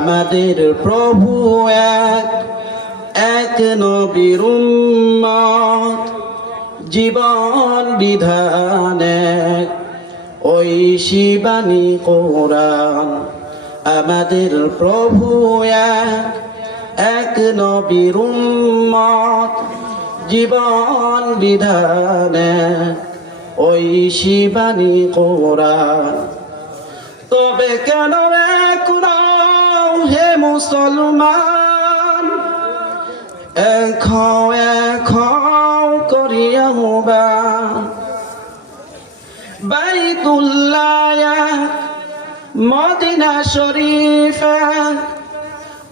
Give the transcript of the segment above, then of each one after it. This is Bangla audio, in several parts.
আমাদের প্রভু এক, এক নবীর উম্মত, জীবন বিধান এক, ঐশী বাণী কোরআন। আমাদের প্রভু এক, এক নবীর উম্মত, জীবন বিধান এক, ঐশী বাণী কোরআন। তবে কেন এক নও হে মুসলমান, এক করিয়া আহ্বান। বাইতুল্লাহ এক, মদিনা শরীফ এক,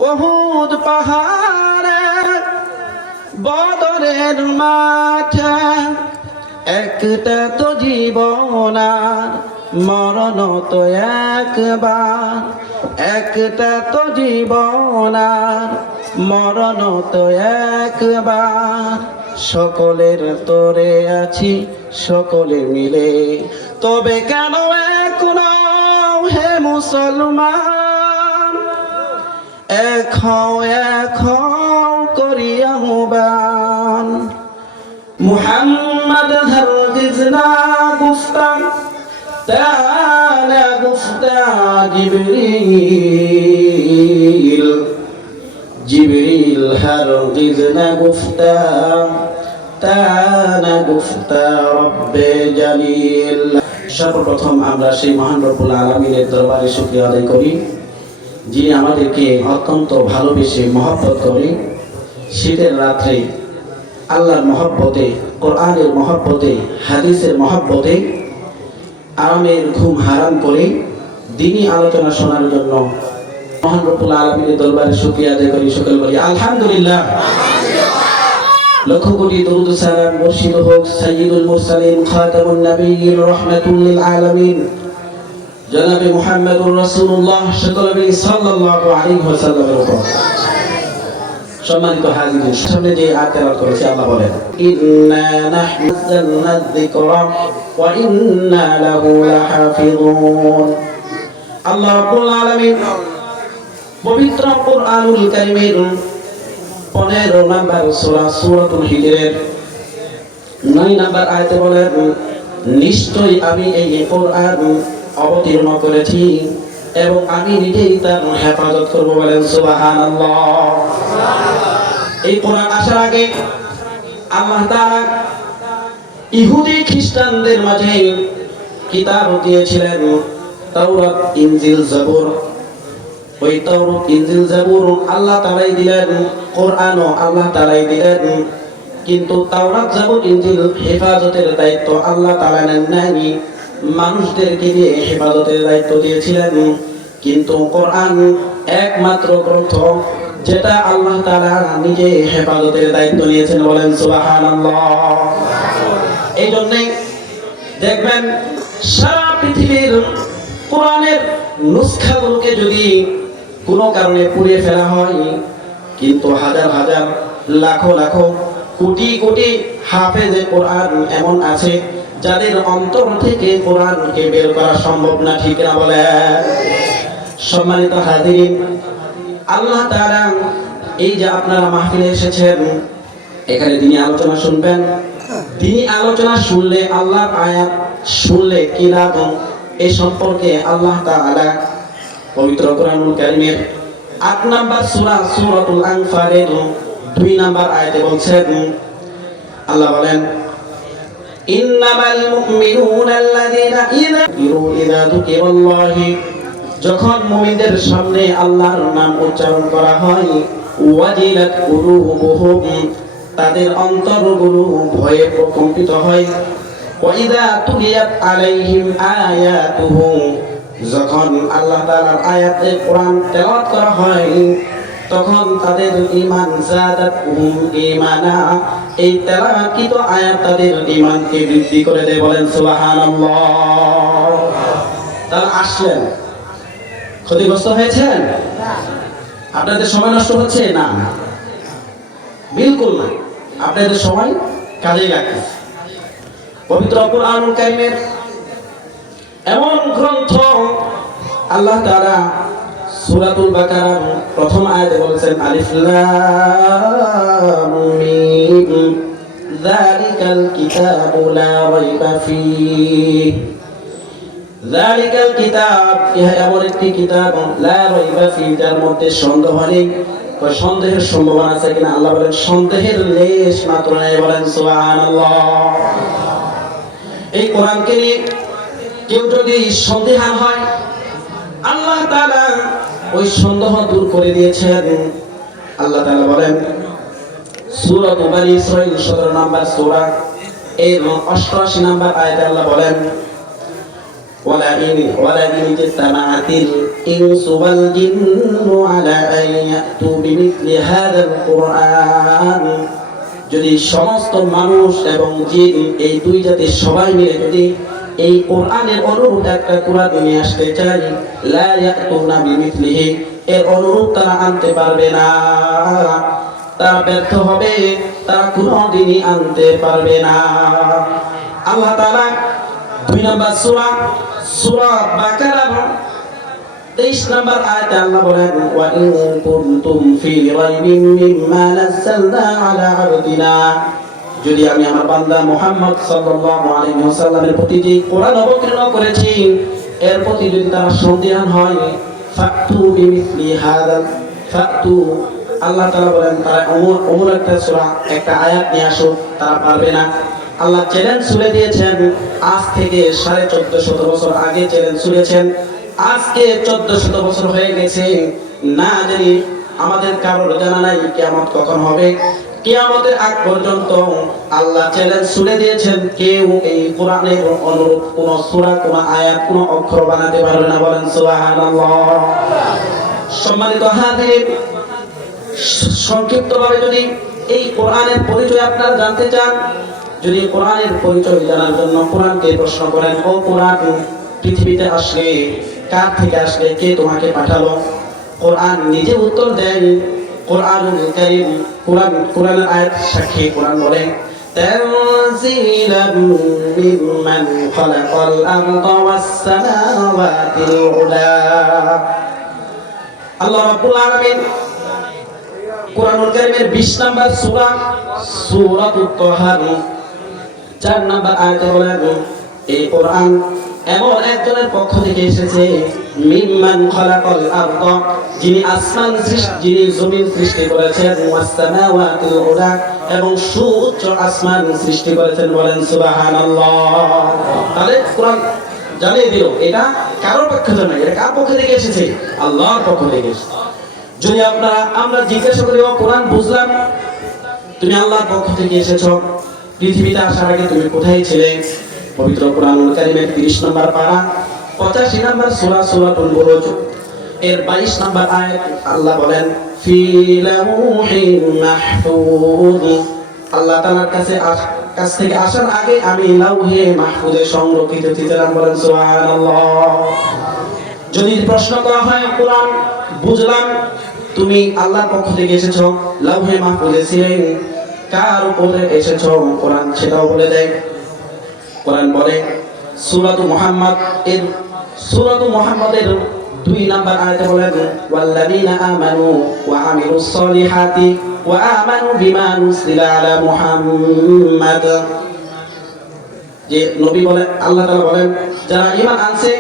উহুদ পাহাড় এক, বদরের মাঠ এক। একটা তো জীবন আর মরণ তো একবার, একটা তো জীবন আর মরণ তো একবার। সকলের তরে আছি সকলে মিলে, তবে কেন এক নও হে মুসলমান, এক করিয়া আহ্বান। মুহাম্মদ হরগিজ না গুফতান, তানা গুফতা জিবরিল, জিবরিল হরগিজ না গুফতা, তানা গুফতা রব্বে জালিল। সর্বপ্রথম আমরা সেই মহান রব্বুল আলামিনের দরবারে শুকরিয়া আদায় করি, যিনি আমাদেরকে অত্যন্ত ভালোবেসে মহব্বত করে শীতের রাত্রে আল্লাহর মহব্বতে, কোরআনের মহব্বতে, হাদিসের মহব্বতে আরামের ঘুম হারাম করে দ্বীনি আলোচনা শোনার জন্য মহান রব্বুল আলামিনের দরবারে শুকরিয়া আদায় করি। সকল বলি আলহামদুলিল্লাহ। লক্ষ কোটি দরুদ সালাম বর্ষিত হোক সাইয়্যিদুল মুরসালিন খাতামুন নবিয়্যিন রাহমাতুল লিল আলামিন জনাবে মুহাম্মদুর রাসূলুল্লাহ সাল্লাল্লাহু আলাইহি ওয়াসাল্লামের উপর। সম্মানিত হাজিরিন, সামনে যে আয়াত তেলাওয়াত করেছি আল্লাহ বলেন, ইন্না নাহনু নাযালনা যিকরা ওয়া ইন্না লাহু লাহাফিজুন। আল্লাহ রাব্বুল আলামিন পবিত্র কোরআনুল কারীমের 15 নম্বর সূরা সূরাতুল হিজরের 9 নম্বর আয়াতে বলেন, নিশ্চয়ই আমি এই কোরআন অবতীর্ণ করেছি এবং আমি নিজেই তার হেফাজত করব। বলেন সুবহানাল্লাহ। এই কোরআন আসার আগে আল্লাহ তাআলা ইহুদি খ্রিস্টানদের মাঝে কিতাব দিয়েছিলেন, তাওরাত, ইনজিল, জাবুর। ওই তাওরাত, ইনজিল, জাবুর আল্লাহ তাআলাই দিলেন, কোরআনও আল্লাহ তাআলাই দিলেন। কিন্তু তাওরাত, জাবুর, ইনজিল হেফাজতের দায়িত্ব আল্লাহ তাআলা নেন নাই, মানুষদেরকে দিয়ে হেফাজতের দায়িত্ব দিয়েছিলেন। কিন্তু কোরআন একমাত্র গ্রন্থ যেটা আল্লাহ তাআলা নিজে হেফাজতের দায়িত্ব নিয়েছেন। বলেন সুবহানাল্লাহ। এই জন্যই দেখবেন সারা পৃথিবীর কোরআনের নুসখাগুলোকে যদি কোনো কারণে পুড়িয়ে ফেলা হয়, কিন্তু হাজার হাজার লাখো লাখো কোটি কোটি হাফেজে কোরআন এমন আছে যাদের অন্তর থেকে কোরআনকে বের করা সম্ভব না। ঠিক না বলে? সম্মানিত হাজিরিন, আল্লাহ তাআলা এই যে আপনারা মাহফিলে এসেছেন, এখানে তিনি আলোচনা শুনবেন। তিনি আলোচনা শুনলে, আল্লাহর আয়াত শুনলে কি লাভ, এই সম্পর্কে আল্লাহ তাআলা পবিত্র কোরআনুল কারীমের 8 নম্বর সূরা সূরাতুল আনফালের 2 নম্বর আয়াতে বলছেন, আল্লাহ বলেন, ইন্নামাল মুমিনুনা আল্লাযীনা ইযা যুকিরাল্লাহু, যখন মুমিনদের সামনে আল্লাহর নাম উচ্চারণ করা হয়, ওয়াজিলাত কুলুবুহুম, তাদের অন্তরগুলো ভয়ে প্রকম্পিত হয়। ওয়া ইযা তুলিয়াত আলাইহিম আয়াতুহু, যখন আল্লাহ তাআলার আয়াতে কোরআন তেলাওয়াত করা হয়, তখন তাদের ঈমান যাদাতুহুম ঈমানা, এই তেলাওয়াতকৃত আয়াত তাদের ঈমানকে বৃদ্ধি করে দেয়। বলেন সুবহানাল্লাহ। তারা আসলেন, ক্ষতিগ্রস্ত হয়েছেন? আপনাদের সময় নষ্ট হচ্ছে না? বিলকুল না, আপনাদের সময় কাজেই লাগবে। পবিত্র কোরআনুল কারীমের এমন গ্রন্থ আল্লাহ তাআলা সূরাতুল বাকারার প্রথম আয়াতে বলেছেন আলিফ লাম মিম যালিকাল কিতাবু লা রাইবা ফীহি। যালিকাল কিতাব, ইহা এমন একটি কিতাব, লা রাইবা ফীহি, যার মধ্যে সন্দেহ নেই। সন্দেহের সম্ভাবনা আছে কিনা? আল্লাহ বলেন সন্দেহের লেশ মাত্র নেই। বলেন সুবহানাল্লাহ। এই কোরআনকে নিয়ে কেউ যদি সন্দেহান হয়, আল্লাহ তাআলা ওই সন্দেহ দূর করে দিয়েছেন। আল্লাহ তাআলা বলেন সূরা বনী ইসরাঈল 17 নম্বর সূরা এর 88 নম্বর আয়াতে আল্লাহ বলেন ওয়ালাইন ইজতামাআতিল ইনসু ওয়াল জিন্নু আলা আন ইয়াতু বিমিথলি হাযাল কুরআন, যদি সমস্ত মানুষ এবং জিন এই দুই জাতির সবাই মিলে যদি এই কোরআনের অনুরূপ একটা কোরআন নিয়ে আসতে চাই, লা ইয়াতুনা বিমিথলিহি, এর অনুরূপ তারা আনতে পারবে না, তারা ব্যর্থ হবে, তারা কোনদিনই আনতে পারবে না। আল্লাহ তাআলা 2 নম্বর সূরা বাকারার 23 নম্বর আয়াতে আল্লাহ বলেন ওয়া ইন কুনতুম ফি রাইবিন মিম্মা নাযালনা আলা আবদিনা, যদি আমি আমার বান্দা মুহাম্মদ সাল্লাল্লাহু আলাইহি ওয়াসাল্লামের প্রতি যে কোরআন অবতীর্ণ করেছি এর প্রতি যদি তারা সন্দেহান হয়, ফাতু বিমিথলি হাযাল ফাতু, আল্লাহ তাআলা বলেন তারা অমর একটা সূরা একটা আয়াত নিয়ে আসো, তারা পারবে না। আল্লাহ চ্যালেঞ্জ ছুড়ে দিয়েছেন। আজ থেকে 1450 বছর আগে চ্যালেঞ্জ ছুড়েছেন, আজকে 1400 বছর হয়ে গেছে, না জানি আমাদের কারোর জানা নাই কিয়ামত কখন হবে। কিয়ামতের আগ পর্যন্ত আল্লাহ চ্যালেঞ্জ ছুড়ে দিয়েছেন, কেউ এই কোরআনের অনুরূপ কোন সূরা কোন আয়াত কোন অক্ষর বানাতে পারবে না। বলেন সুবহানাল্লাহ। সম্মানিত হাজির, সংক্ষিপ্তভাবে যদি এই কোরআনের পরিচয় আপনারা জানতে চান, যদি কোরআনের পরিচয় জানার জন্য কোরআনকে প্রশ্ন করেন, ও কোরআন পৃথিবীতে আসলে কার থেকে আসলে, কে তোমাকে পাঠালো? কোরআন নিজে উত্তর দেন। কোরআনুল কারীম, কোরআনের আয়াত সাক্ষী কোরআন বলে তানজিলাম মিম্মান খালাকাল আরদা ওয়াস সামাওয়াতিল উলা। আল্লাহ রাব্বুল আলামিন কোরআনুল কারীমের 20 নম্বর সূরা সূরাতুত তাহা 4 নম্বর আয়াতে বলেন এই কোরআন এমন একজনের পক্ষ থেকে এসেছে, মিম্মান খালাকাল আরদা, যিনি আসমান সৃষ্টি, যিনি জমিন সৃষ্টি করেছেন, ওয়াস সামাওয়াতিল উলা, এবং সুউচ্চ আসমান সৃষ্টি করেছেন। বলেন সুবহানাল্লাহ। তাহলে কোরআন জানিয়ে দিল এটা কারোর পক্ষ থেকে নয়, এটা কার পক্ষ থেকে এসেছে? আল্লাহর পক্ষ থেকে এসেছে। যদি আমরা জিজ্ঞাসা করি, ও কোরআন বুঝলাম তুমি আল্লাহর পক্ষ থেকে এসেছো, পৃথিবীতে আসার আগে তুমি কোথায় ছিলে? পবিত্র কোরআনুল কারীমের 30 নম্বর পারা 85 নম্বর সূরা সূরাতুল বুরুজ এর 22 নম্বর আয়াত আল্লাহ বলেন ফি লাউহিন মাহফুজ, আল্লাহ তাআলার কাছ থেকে আসার আগে আমি লাউহে মাহফুজে সংরক্ষিত ছিলাম। বলেন সুবহানাল্লাহ। যদি প্রশ্ন করা হয় কোরআন বুঝলাম তুমি আল্লাহর পক্ষ থেকে এসেছো, লাউহে মাহফুজে ছিলে, কার উপরে এসেছো? কোরআন সেটাও বলে দেয়। কোরআন বলে সূরাতু মুহাম্মাদের 2 নম্বর আয়াতে বলেন ওয়াল্লাযীনা আমানু ওয়া আমিলুস সলিহাতি ওয়া আমানু বিমা নুজিলা আলা মুহাম্মাদ, যে নবী বলে আল্লাহ তাআলা বলেন যারা ঈমান আনছে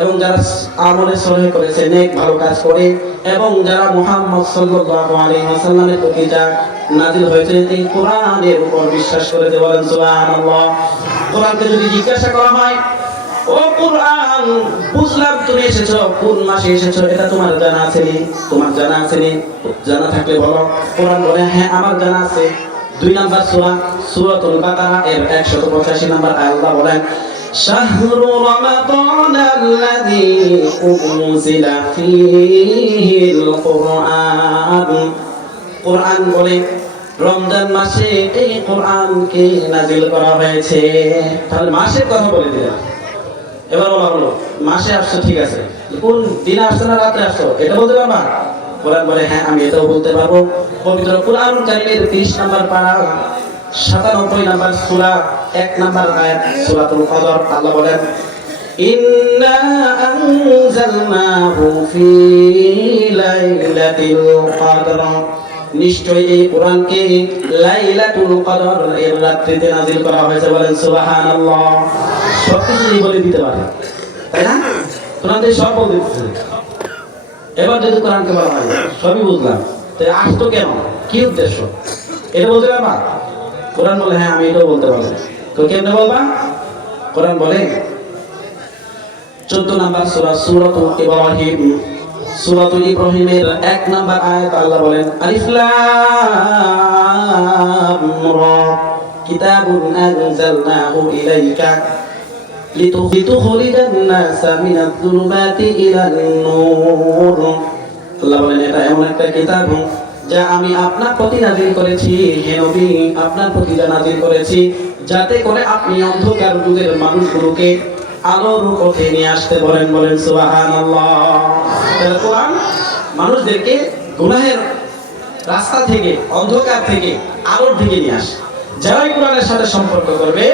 এবং যারা আমলে সলেহ করেছে, নেক ভালো কাজ করে, এবং যারা মুহাম্মদ সাল্লাল্লাহু আলাইহি ওয়াসাল্লামের প্রতি যা নাযিল হয়েছে এই কোরআনের উপর বিশ্বাস করেছে। বলেন সুবহানাল্লাহ। কোরআনকে যদি জিজ্ঞাসা করা হয়, ও কোরআন বুঝলাম তুমি এসেছো, কোন মাসে এসেছো, এটা তোমার জানা আছে নি? তোমার জানা আছে নি? জানা থাকলে বলো। কোরআন বলে হ্যাঁ আমার জানা আছে। 2 নম্বর সূরা সূরাতুল বাকারা এর 185 নম্বর আয়াত বলেন শাহরু রমাদান আল্লাযী উনজিলা ফীহিল কুরআন, কোরআন বলে রমজান মাসে এই কোরআনকে নাযিল করা হয়েছে। তাহলে মাসের কথা বলে দিলাম। এবার বলা হলো মাসে আসছো, ঠিক আছে, কোন দিনে আসছো না রাতে আসছো এটা বলতে পারবা? কোরআন বলে হ্যাঁ আমি এটাও বলতে পারবো। পবিত্র কোরআনুল কারীমের 30 নম্বর পারা 97 নম্বর সূরা 1 নম্বর আয়াত সূরাতুল কদর আল্লাহ বলেন ইন্না আনজালনাহু ফি লাইলাতিল কদর, নিশ্চয়ই এই কোরআনকে লাইলাতুল কদর এর রাত্রিতে নাযিল করা হয়েছে। বলেন সুবহানাল্লাহ। সব কিছুই বলে দিতে পারে, তাই না? কোরআন দিয়ে সব বলে দিচ্ছে। এবার যদি কোরআনকে বলা হয় সবই বুঝলাম, তাই আসতো কেন, কি উদ্দেশ্য, এটা বলতে পারবা? কোরআন বলে হ্যাঁ আমি এটাও বলতে পারবো। তো কেমনে বলবা? কোরআন বলে 14 নম্বর সূরা সূরাতুল ইব্রাহিম, সূরাতুল ইব্রাহিমের 1 নম্বর আয়াত আল্লাহ বলেন আলিফ লাম রা কিতাবুন আনজালনাহু ইলাইকা লিতুখরিজান নাসা মিনাজ যুলুমাতি ইলান নূর। আল্লাহ বলেন এটা এমন একটা কিতাব যা আমি আপনার প্রতি নাযিল করেছি, হে নবী আপনার প্রতি যা নাযিল করেছি, যাতে করে আপনি অন্ধকার যুগের মানুষগুলোকে আলোর পথে নিয়ে আসতে বলেন। বলেন সুবহানাল্লাহ। তাহলে কোরআন মানুষদেরকে গুনাহের রাস্তা থেকে, অন্ধকার থেকে আলোর দিকে নিয়ে আসে। যারাই কোরআনের সাথে সম্পর্ক করবে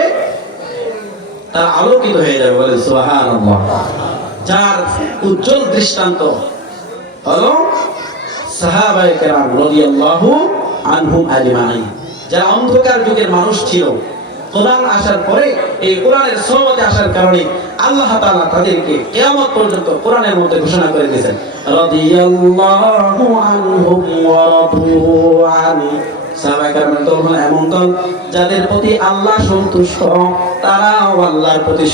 তারা আলোকিত হয়ে যাবে। বলেন সুবহানাল্লাহ। যার উজ্জ্বল দৃষ্টান্ত হলো সাহাবায়ে কেরাম রাদিয়াল্লাহু আনহুম আজমাইন, যারা অন্ধকার যুগের মানুষ ছিল। কোরআন আসার পরে এই কোরআনের সহবতে আসার কারণে আল্লাহ তাআলা তাদেরকে কিয়ামত পর্যন্ত কোরআনের মধ্যে ঘোষণা করে দিয়েছেন রাদিয়াল্লাহু আনহুম ওয়া রাদু আন। সাহাবায়ে কেরামের দল হলো এমন দল যাদের প্রতি আল্লাহ সন্তুষ্ট, তারাও আল্লাহর প্রতি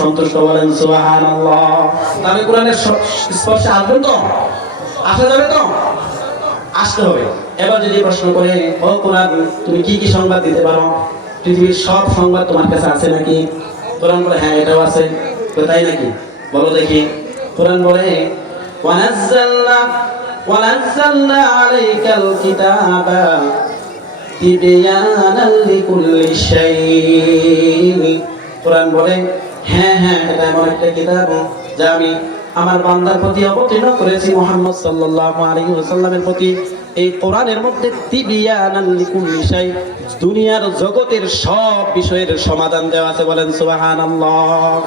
সন্তুষ্ট। বলেন সুবহানাল্লাহ। তাহলে কোরআনের স্পর্শে আসবেন তো, আসা যাবে তো, আসতে হবে। এবার যদি প্রশ্ন করে ও কোরআন তুমি কি কি সংবাদ দিতে পারো, পৃথিবীর সব সংবাদ তোমার কাছে আছে নাকি? কোরআন বলে হ্যাঁ এটাও আছে। তাই নাকি? বলো দেখি। কোরআন বলে ওয়ানাজ্জালনা আলাইকাল কিতাবা তিবয়ানাল লিকুল্লি শাইইন। কোরআন বলে হ্যাঁ হ্যাঁ এটা এমন একটা কিতাব যা আমি আমার বান্দার প্রতি অবতীর্ণ করেছি, মুহাম্মদ সাল্লাল্লাহু আলাইহি ওয়াসাল্লামের প্রতি। এই কোরআনের মধ্যে তিবিয়ানাল লিকুল্লি শাই, দুনিয়ার জগতের সব বিষয়ের সমাধান দেওয়া আছে। বলেন সুবহানাল্লাহ।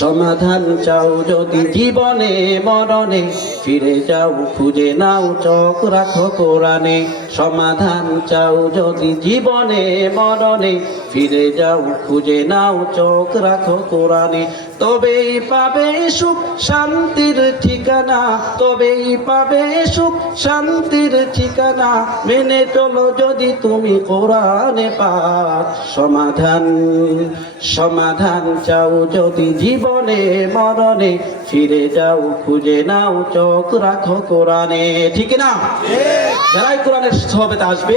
সমাধান চাও যদি জীবনে মরণে, ফিরে যাও খুঁজে নাও চোখ রাখো কোরআনে। সমাধান চাও যদি জীবনে মরণে, ফিরে যাও খুঁজে নাও চোখ রাখো কোরআনে। তবেই পাবে সুখ শান্তির ঠিকানা, তবেই পাবে সুখ শান্তির ঠিকানা। মেনে চলো যদি তুমি কোরআনে পাক সমাধান। সমাধান চাও যদি জীবনে মরণে, ফিরে যাও খুঁজে নাও চোখ রাখো কোরআনে। ঠিক না? যারাই কোরআনের সহবতে আসবে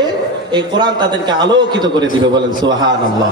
এই কোরআন তাদেরকে আলোকিত করে দিবে। বলেন সুবহানাল্লাহ।